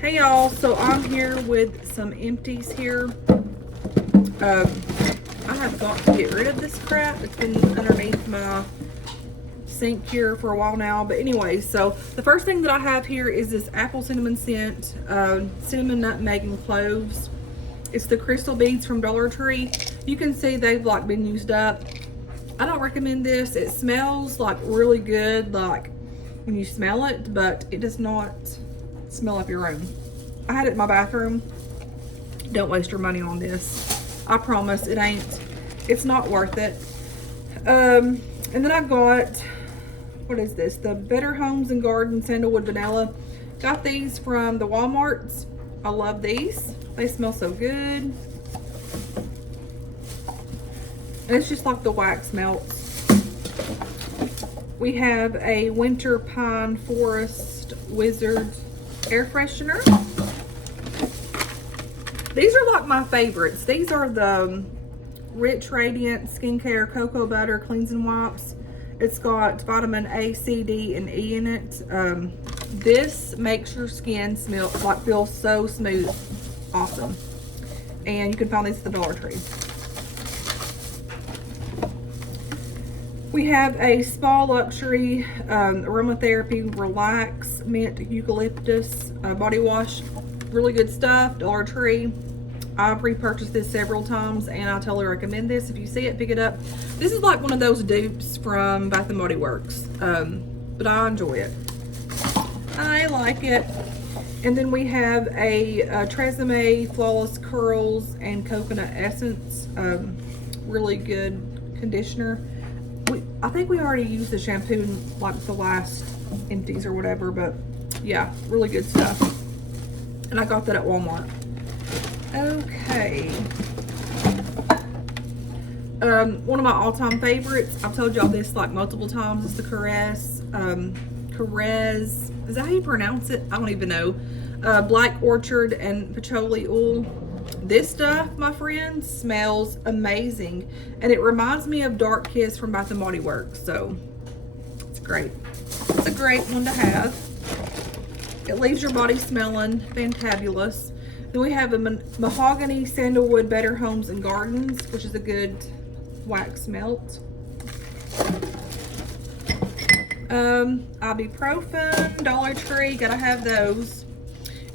Hey y'all, so I'm here with some empties here. I have got to get rid of this crap. It's been underneath my sink here for a while now. But anyway, so the first thing that I have here is this apple cinnamon scent, cinnamon nutmeg and cloves. It's the crystal beads from Dollar Tree. You can see they've like been used up. I don't recommend this. It smells like really good, like when you smell it, but it does not smell up your room. I had it in my bathroom. Don't waste your money on this. I promise it ain't. It's not worth it. And then I got, what is this? The Better Homes and Garden Sandalwood Vanilla. Got these from the Walmarts. I love these. They smell so good. And it's just like the wax melts. We have a Winter Pine Forest Wizard air freshener. These are like my favorites. These are the Rich Radiant Skincare Cocoa Butter Cleansing Wipes. It's got vitamin A, C, D, and E in it. This makes your skin smell like feel so smooth. Awesome. And you can find these at the Dollar Tree. We have a Spa Luxury Aromatherapy Relax Mint Eucalyptus body wash. Really good stuff, Dollar Tree. I've repurchased this several times and I totally recommend this. If you see it, pick it up. This is like one of those dupes from Bath & Body Works, but I enjoy it. I like it. And then we have a Tresemme Flawless Curls and Coconut Essence. Really good conditioner. I think we already used the shampoo in like the last empties or whatever, but yeah, really good stuff. And I got that at Walmart. Okay. One of my all-time favorites, I've told y'all this like multiple times, is the Caress, is that how you pronounce it? I don't even know. Black Orchard and Patchouli Oil. This stuff, my friends, smells amazing. And it reminds me of Dark Kiss from Bath & Body Works, so it's great. It's a great one to have. It leaves your body smelling fantabulous. Then we have a Mahogany Sandalwood Better Homes and Gardens, which is a good wax melt. Ibuprofen, Dollar Tree, gotta have those.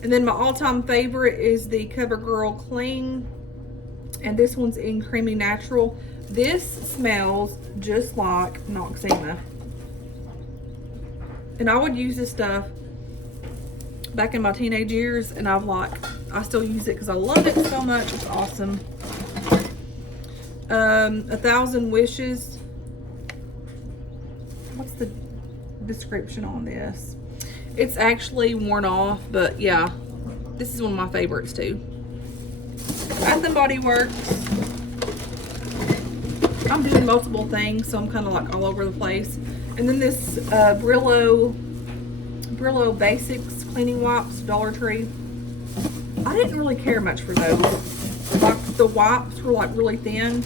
And then my all-time favorite is the CoverGirl Cling, and this one's in Creamy Natural. This smells just like Noxzema. And I would use this stuff back in my teenage years, and I still use it because I love it so much. It's awesome. 1,000 Wishes. What's the description on this? It's actually worn off, but yeah, this is one of my favorites too. Bath & Body Works. I'm doing multiple things, so I'm kind of like all over the place. And then this Brillo Basics cleaning wipes, Dollar Tree. I didn't really care much for those. Like the wipes were like really thin.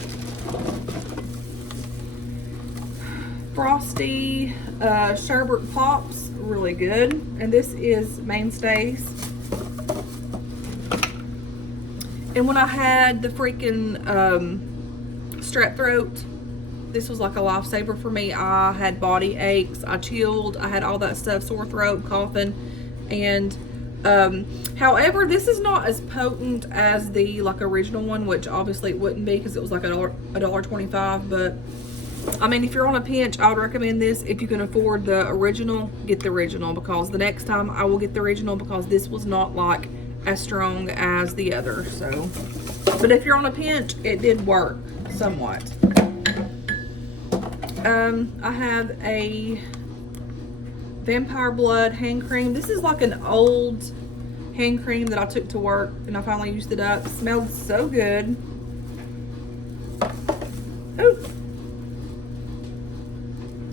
Frosty Sherbet Pops, really good. And this is Mainstays. And when I had the freaking strep throat, this was like a lifesaver for me. I had body aches, I chilled, I had all that stuff, sore throat, coughing. And however, this is not as potent as the like original one, which obviously it wouldn't be because it was like $1.25. But I mean, if you're on a pinch, I would recommend this. If you can afford the original, get the original, because the next time I will get the original, because this was not like as strong as the other. So, but if you're on a pinch, it did work somewhat. I have a Vampire Blood hand cream. This is like an old hand cream that I took to work and I finally used it up. It smelled so good. Ooh.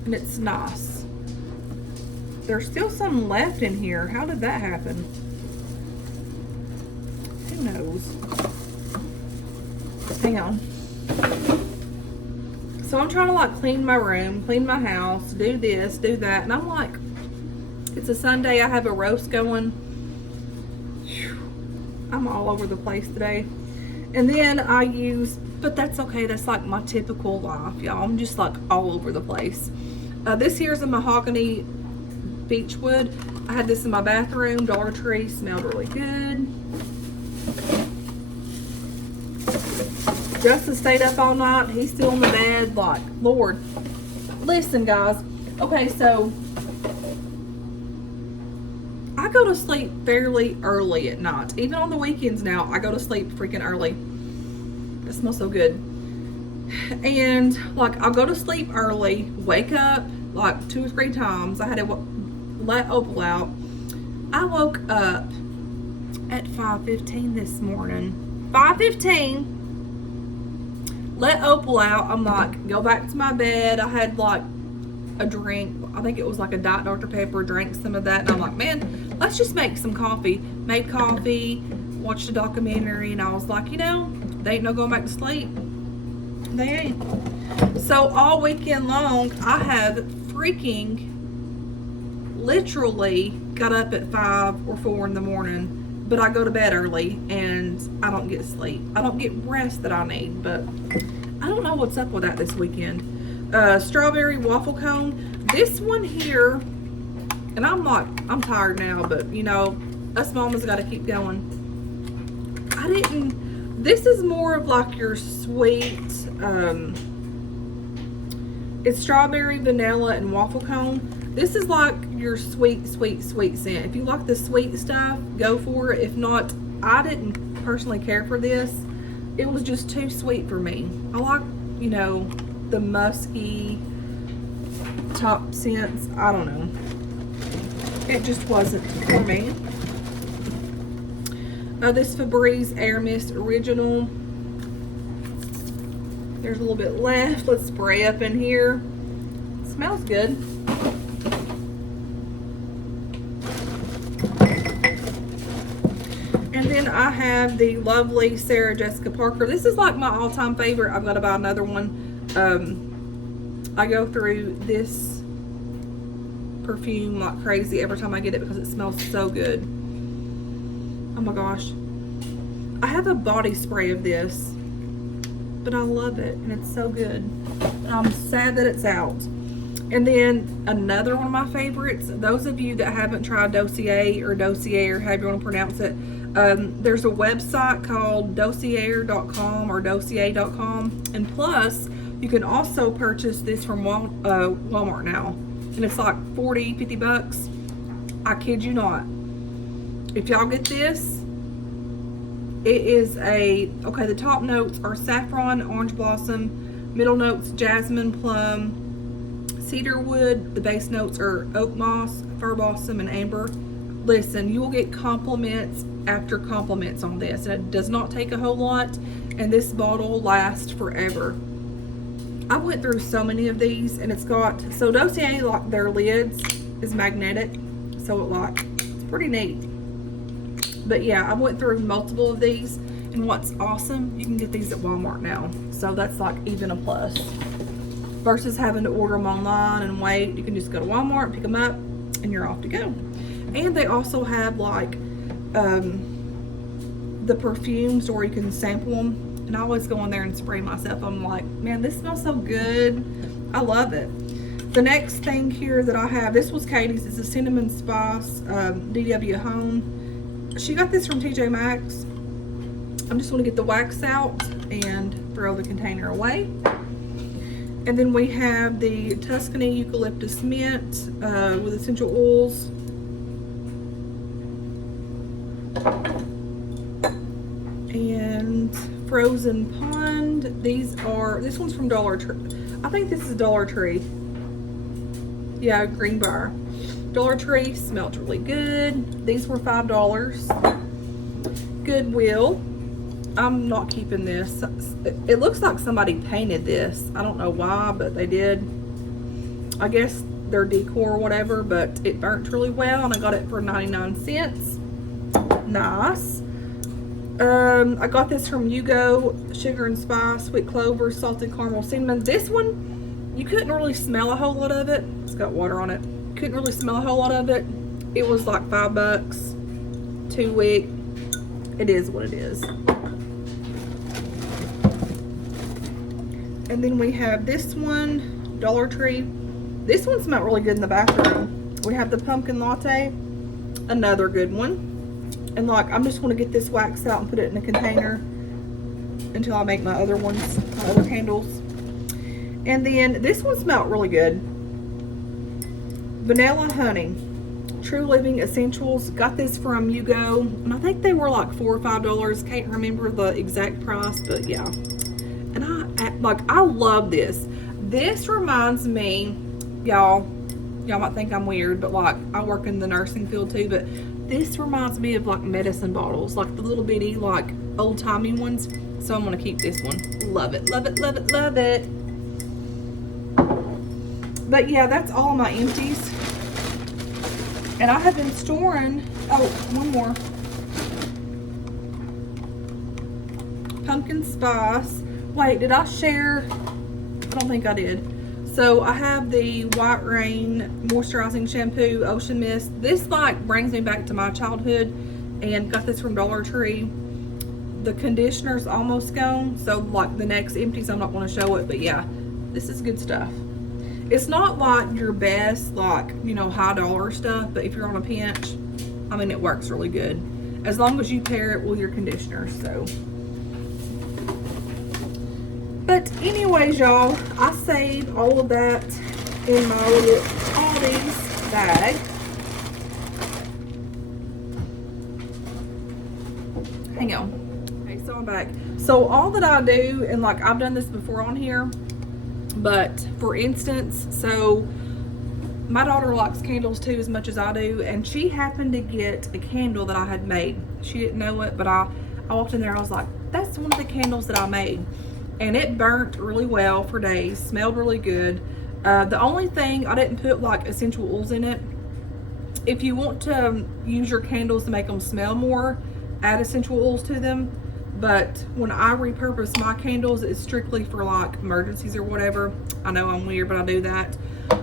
And it's nice. There's still some left in here. How did that happen? Who knows? Hang on. So I'm trying to like clean my room, clean my house, do this, do that. And I'm like, it's a Sunday, I have a roast going. I'm all over the place today. And then I use, but that's okay. That's like my typical life, y'all. I'm just like all over the place. This here's a mahogany beechwood. I had this in my bathroom, Dollar Tree, smelled really good. Justin stayed up all night. He's still in the bed. Like, Lord. Listen, guys. Okay, so I go to sleep fairly early at night. Even on the weekends now, I go to sleep freaking early. It smells so good. And like, I'll go to sleep early, wake up like 2 or 3 times. I had to let Opal out. I woke up at 5:15 this morning. 5:15. Let Opal out. I'm like, go back to my bed. I had like a drink. I think it was like a Diet Dr. Pepper. Drank some of that. And I'm like, man, let's just make some coffee. Made coffee. Watched a documentary. And I was like, you know, they ain't no going back to sleep. They ain't. So all weekend long, I have freaking literally got up at 5 or 4 in the morning. But I go to bed early and I don't get sleep. I don't get rest that I need. But I don't know what's up with that this weekend. Strawberry waffle cone. This one here, and I'm tired now, but you know, us mamas got to keep going. This is more of like your sweet, it's strawberry, vanilla, and waffle cone. This is like your sweet scent. If you like the sweet stuff, go for it. If not, I didn't personally care for this. It was just too sweet for me. I like, you know, the musky top scents. I don't know. It just wasn't for me. This Febreze Air Mist Original. There's a little bit left. Let's spray up in here. It smells good. And then I have the lovely Sarah Jessica Parker. This is like my all-time favorite. I've got to buy another one. I go through this perfume like crazy every time I get it because it smells so good. Oh my gosh. I have a body spray of this, but I love it and it's so good. And I'm sad that it's out. And then another one of my favorites, those of you that haven't tried Dossier or however you want to pronounce it, there's a website called dossier.com or dossier.com, and plus you can also purchase this from Walmart now, and it's like 40, 50 bucks. I kid you not. If y'all get this, it is okay, the top notes are saffron, orange blossom, middle notes jasmine, plum, cedar wood. The base notes are oak moss, fir balsam, and amber. Listen, you will get compliments after compliments on this, and it does not take a whole lot, and this bottle lasts forever. I went through so many of these, and it's got, so Dossier, like their lids is magnetic, so it's pretty neat. But yeah, I went through multiple of these, and what's awesome, you can get these at Walmart now, so that's like even a plus. Versus having to order them online and wait, you can just go to Walmart, pick them up, and you're off to go. And they also have like the perfumes where you can sample them. And I always go in there and spray myself. I'm like, man, this smells so good. I love it. The next thing here that I have, this was Katie's. It's a cinnamon spice DW Home. She got this from TJ Maxx. I'm just going to get the wax out and throw the container away. And then we have the Tuscany Eucalyptus Mint with essential oils. And Frozen Pond. This one's from Dollar Tree. I think this is Dollar Tree. Yeah, Greenbrier. Dollar Tree, smelled really good. These were $5. Goodwill. I'm not keeping this. It looks like somebody painted this. I don't know why, but they did. I guess their decor or whatever, but it burnt really well, and I got it for 99 cents. Nice. I got this from Yugo, Sugar and Spice, Sweet Clover, Salted Caramel, Cinnamon. This one, you couldn't really smell a whole lot of it. It's got water on it. Couldn't really smell a whole lot of it. It was like $5, 2 wick. it is what it is. And then we have this one, Dollar Tree. This one smelled really good in the bathroom. We have the pumpkin latte, another good one. And like, I'm just going to get this wax out and put it in a container until I make my other ones, my other candles. And then this one smelled really good. Vanilla Honey, True Living Essentials. Got this from Yugo, and I think they were like $4 or $5. Can't remember the exact price, but yeah. And I love this. This reminds me, y'all might think I'm weird, but like, I work in the nursing field too, but this reminds me of like medicine bottles, like the little bitty, like old timey ones. So I'm gonna keep this one. Love it, love it, love it, love it. But yeah, that's all my empties. And I have been storing, oh, one more. Pumpkin Spice. Wait, did I share? I don't think I did. So I have the White Rain Moisturizing Shampoo, Ocean Mist. This like brings me back to my childhood, and got this from Dollar Tree. The conditioner's almost gone, so like the next empties I'm not going to show it, but yeah, this is good stuff. It's not like your best, like, you know, high dollar stuff, but if you're on a pinch, I mean, it works really good. As long as you pair it with your conditioner, so. But anyways, y'all, I saved all of that in my little Aldi's bag. Hang on. Okay, so I'm back. So all that I do, and like I've done this before on here, but for instance, so my daughter likes candles too as much as I do, and she happened to get a candle that I had made. She didn't know it, but I walked in there, I was like, that's one of the candles that I made. And it burnt really well for days, smelled really good. The only thing, I didn't put like essential oils in it. If you want to use your candles to make them smell more, add essential oils to them. But when I repurpose my candles, it's strictly for like emergencies or whatever. I know I'm weird, but I do that.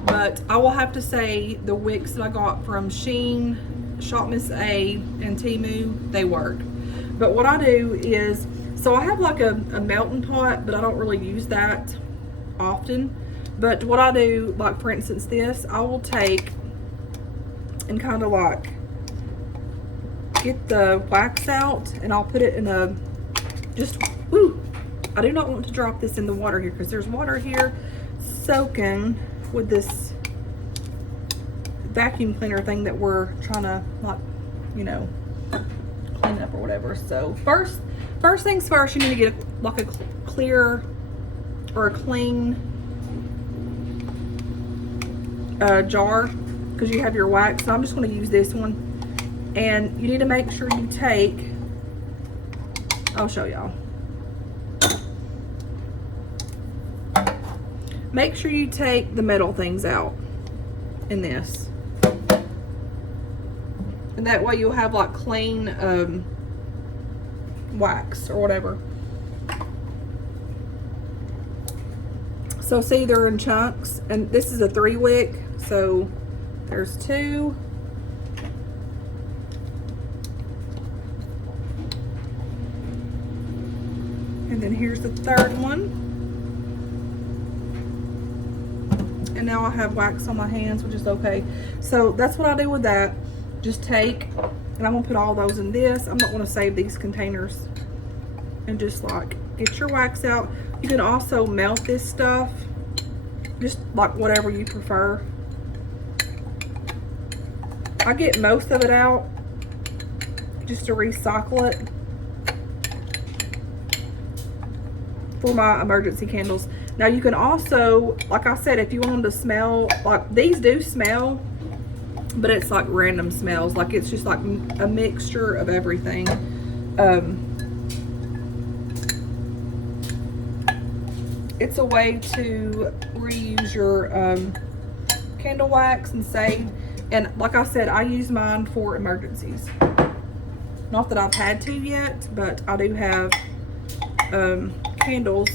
But I will have to say the wicks that I got from Shein, Shop Miss A, and Temu, they work. But what I do is, so I have like a melting pot, but I don't really use that often. But what I do, like for instance this, I will take and kind of like get the wax out, and I'll put it in a, just, whoo, I do not want to drop this in the water here because there's water here soaking with this vacuum cleaner thing that we're trying to, like, you know, clean up or whatever. So first things first, you need to get like a clear or a clean jar, because you have your wax. So I'm just going to use this one, and you need to make sure you take, I'll show y'all. Make sure you take the metal things out in this. And that way you'll have like clean wax or whatever. So see, they're in chunks, and this is a 3 wick. So there's 2. And then here's the 3rd one. And now I have wax on my hands, which is okay. So that's what I do with that. Just take, and I'm gonna put all those in this. I'm not gonna save these containers. And just like get your wax out. You can also melt this stuff, just like whatever you prefer. I get most of it out just to recycle it for my emergency candles. Now you can also, like I said, if you want them to smell, like these do smell, but it's like random smells. Like it's just like a mixture of everything. It's a way to reuse your candle wax and save. And like I said, I use mine for emergencies. Not that I've had to yet, but I do have candles.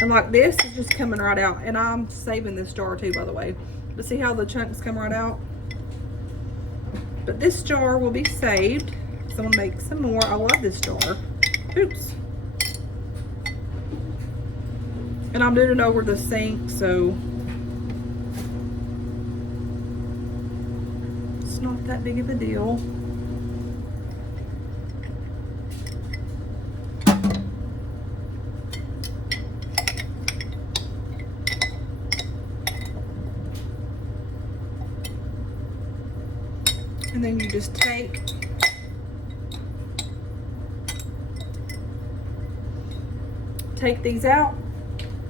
And like this is just coming right out. And I'm saving this jar too, by the way. But see how the chunks come right out? But this jar will be saved. because I want to make some more. I love this jar. Oops. And I'm doing it over the sink, so it's not that big of a deal. And then you just take these out.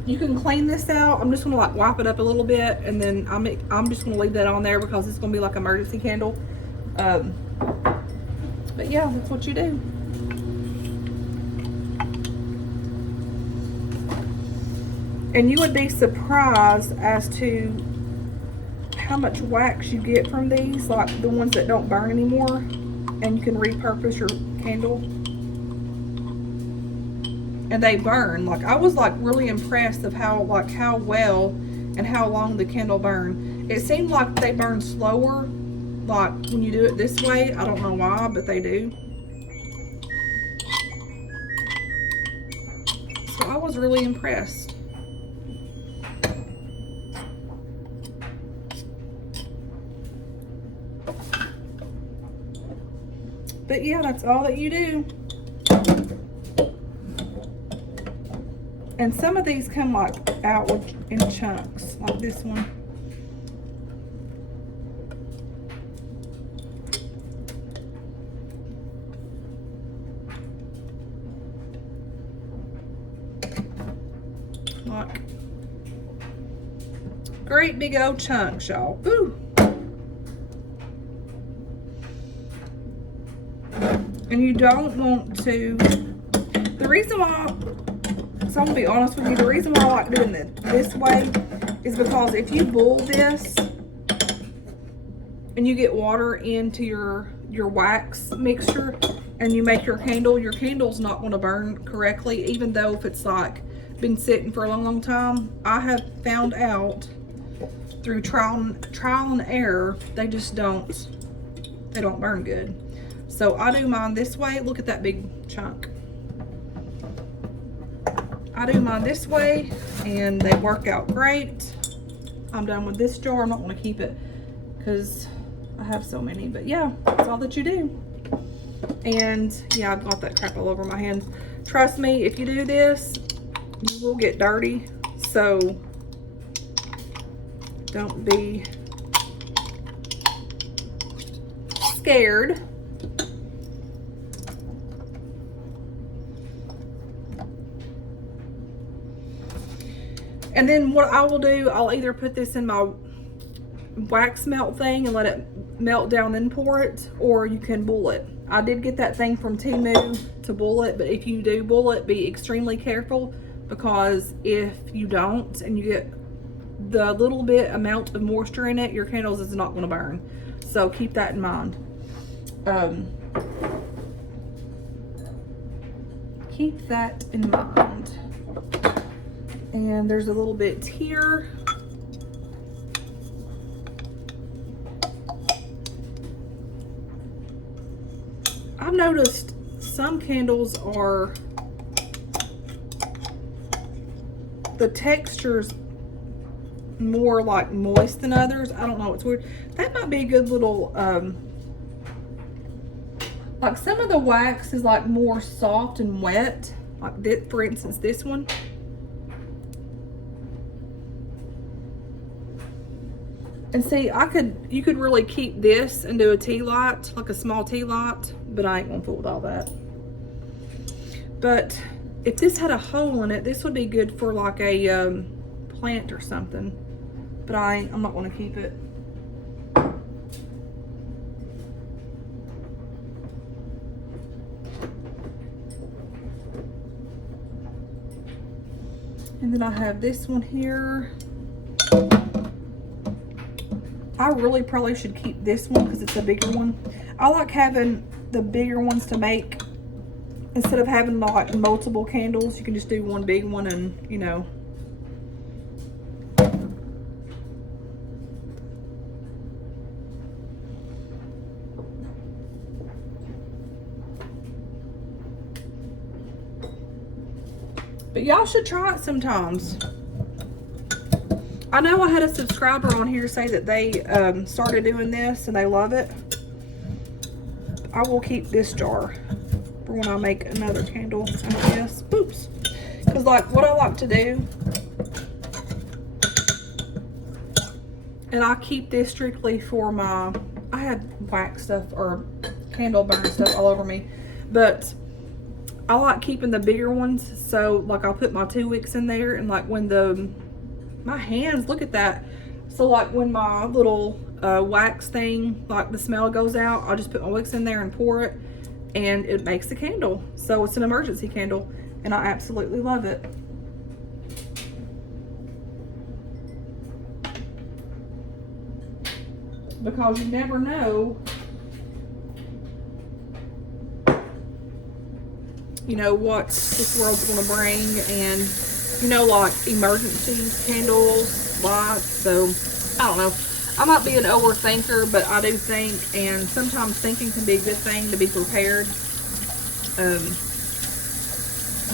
You can clean this out. I'm just gonna like wipe it up a little bit, and then I'm just gonna leave that on there because it's gonna be like emergency candle. But yeah, that's what you do. And you would be surprised as to how much wax you get from these, like the ones that don't burn anymore, and you can repurpose your candle. And they burn. Like, I was like really impressed of how well and how long the candle burn. It seemed like they burn slower, like when you do it this way. I don't know why, but they do. So I was really impressed. But yeah, that's all that you do. And some of these come like out in chunks, like this one. Like great big old chunks, y'all. Ooh. And you don't want to, the reason why, so I'm gonna be honest with you, the reason why I like doing it this way is because if you boil this and you get water into your wax mixture and you make your candle's not gonna burn correctly, even though if it's like been sitting for a long time. I have found out through trial and error, they don't burn good. So I do mine this way. Look at that big chunk. I do mine this way and they work out great. I'm done with this jar. I'm not going to keep it because I have so many, but yeah, that's all that you do. And yeah, I've got that crap all over my hands. Trust me, if you do this, you will get dirty. So don't be scared. And then what I will do, I'll either put this in my wax melt thing and let it melt down and pour it, or you can boil it. I did get that thing from Temu to boil it, but if you do boil it, be extremely careful, because if you don't and you get the little bit amount of moisture in it, your candles is not going to burn. So keep that in mind. Keep that in mind. And there's a little bit here. I've noticed some candles are, the texture's more like moist than others. I don't know, it's weird. That might be a good little, like some of the wax is like more soft and wet. Like this, for instance, this one. And see, you could really keep this and do a tea light, like a small tea light, but I ain't gonna fool with all that. But if this had a hole in it, this would be good for like a plant or something. But I'm not gonna keep it. And then I have this one here. I really probably should keep this one because it's a bigger one. I like having the bigger ones to make. Instead of having like multiple candles, you can just do one big one and, you know. But y'all should try it sometimes. I know I had a subscriber on here say that they started doing this and they love it. I will keep this jar for when I make another candle out of this. Oops. Because like what I like to do, and I keep this strictly for my, I had wax stuff or candle burn stuff all over me, but I like keeping the bigger ones. So like I'll put my 2 wicks in there, and like when my hands, look at that. So like when my little wax thing, like the smell goes out, I'll just put my wicks in there and pour it, and it makes a candle. So it's an emergency candle, and I absolutely love it. Because you never know, you know, what this world's gonna bring, and you know, like emergency candles, lights. So I don't know. I might be an overthinker, but I do think, and sometimes thinking can be a good thing to be prepared.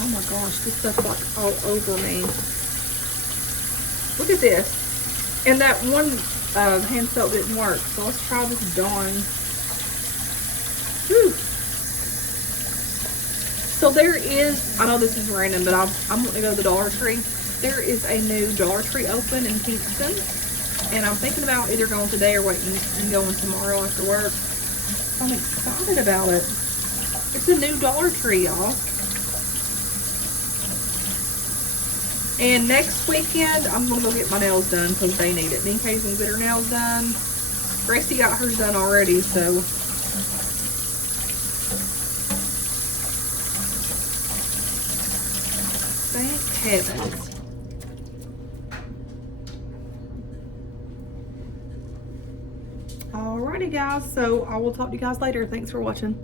Oh my gosh, this stuff's like all over me. Look at this. And that one hand soap didn't work, so let's try this Dawn. Whew. So there is, I know this is random, but I'm going to go to the Dollar Tree. There is a new Dollar Tree open in Kingston, and I'm thinking about either going today or waiting and going tomorrow after work. I'm excited about it. It's a new Dollar Tree, y'all. And next weekend, I'm going to go get my nails done because they need it. Me and Kay's going to get her nails done. Gracie got hers done already, so. Thank heavens. Alrighty, guys. So I will talk to you guys later. Thanks for watching.